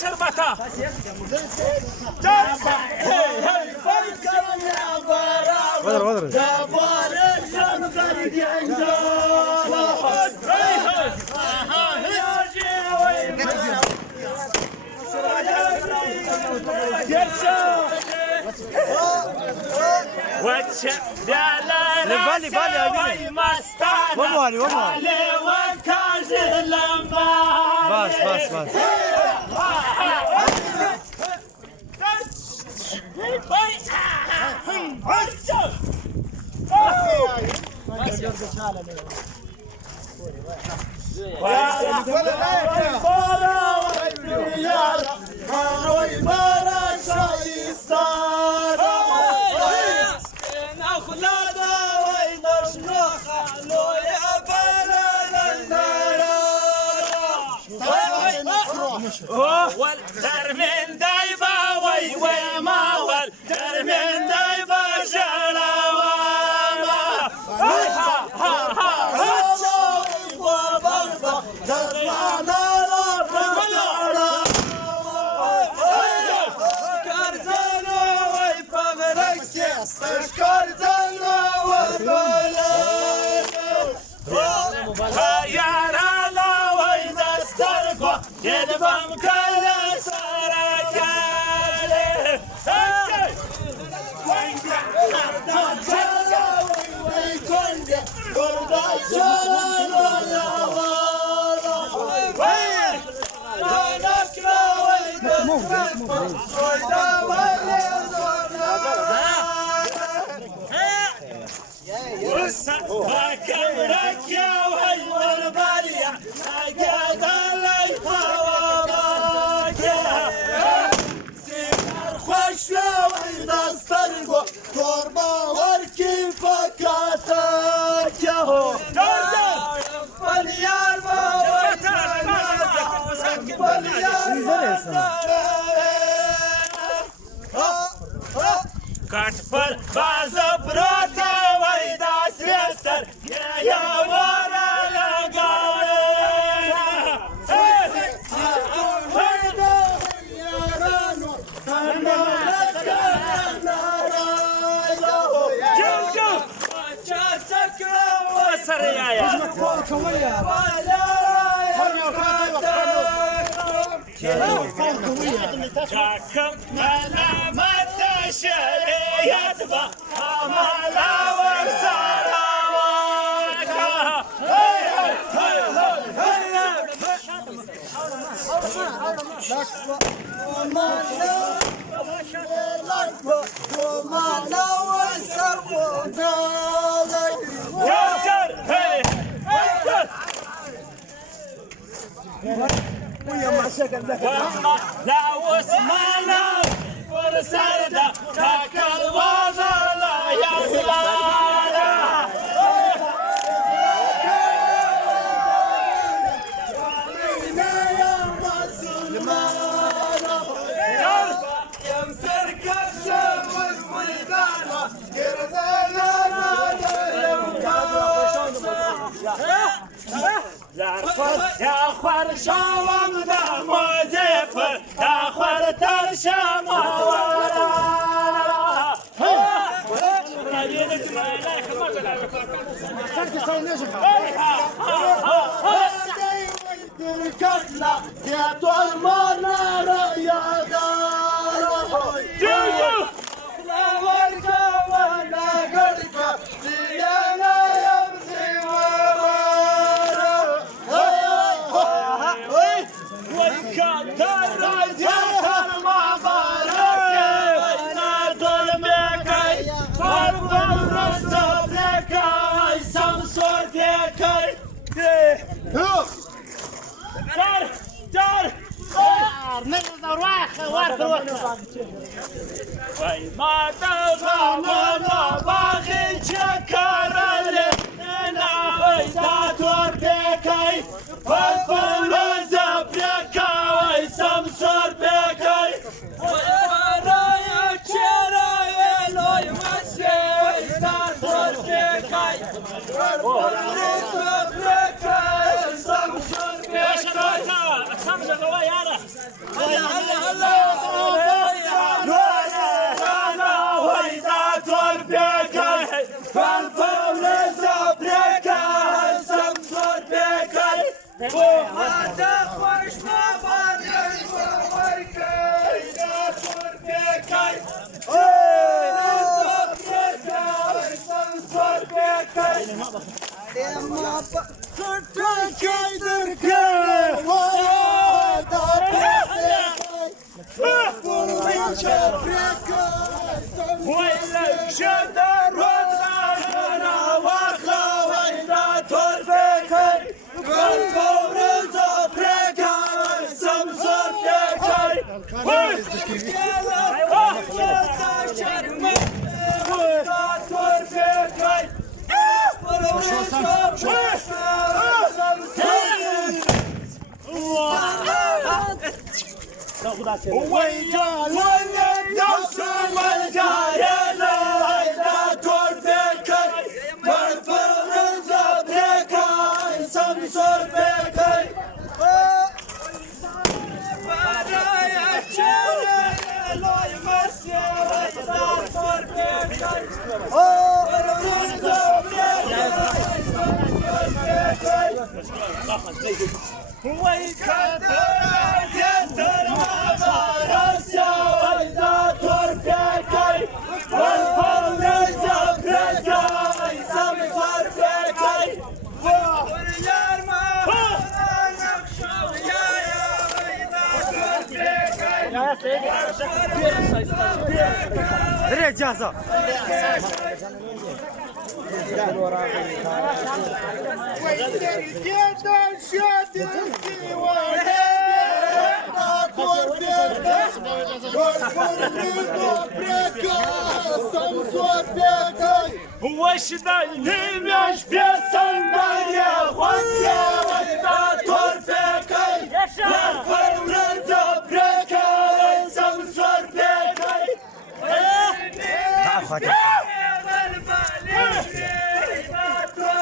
شربتا ودر بالي بالي ومالي بس والدر من دايبة وي ما والدر من دايبة جلاوامة يدفم كل سركاله كبرك يا وهي والبالية قد الله يطوّرك سير خوش وإذا استرقوا تربة وركي فكاتك يا هو فليار كاتفل باز بروتا وإذا سيستر يا ورا جاكم أنا ما تشريت بأمالا وسلامك لا واسمعنا ورسالة تاك الوضع لا يصلنا يمسرك الشم والميدانة يا خرشا ومدى مزيفر يا خرتر شموارا يا طلمنا يا دارا جوجو لا وركا ولا قركا ديانا يمسي ومارا والكا دارا جاهر ما بارا نادل ميكاي فربا رسا بيكاي سمسور ديكاي دار من الرواح ما تبغى باغي شكر لنا وإذا تور بكاي فالفل زبركاي سمسور بكاي ورايا شرايا لو يمشي وإذا تور بكاي فالفل زبركاي سمسور بكاي Nereye cihazı? Łeśdalny miaś piosenkę, chłopie, na torpekaj, na pełne prekaj, sam sorpekaj. Tak, chodź.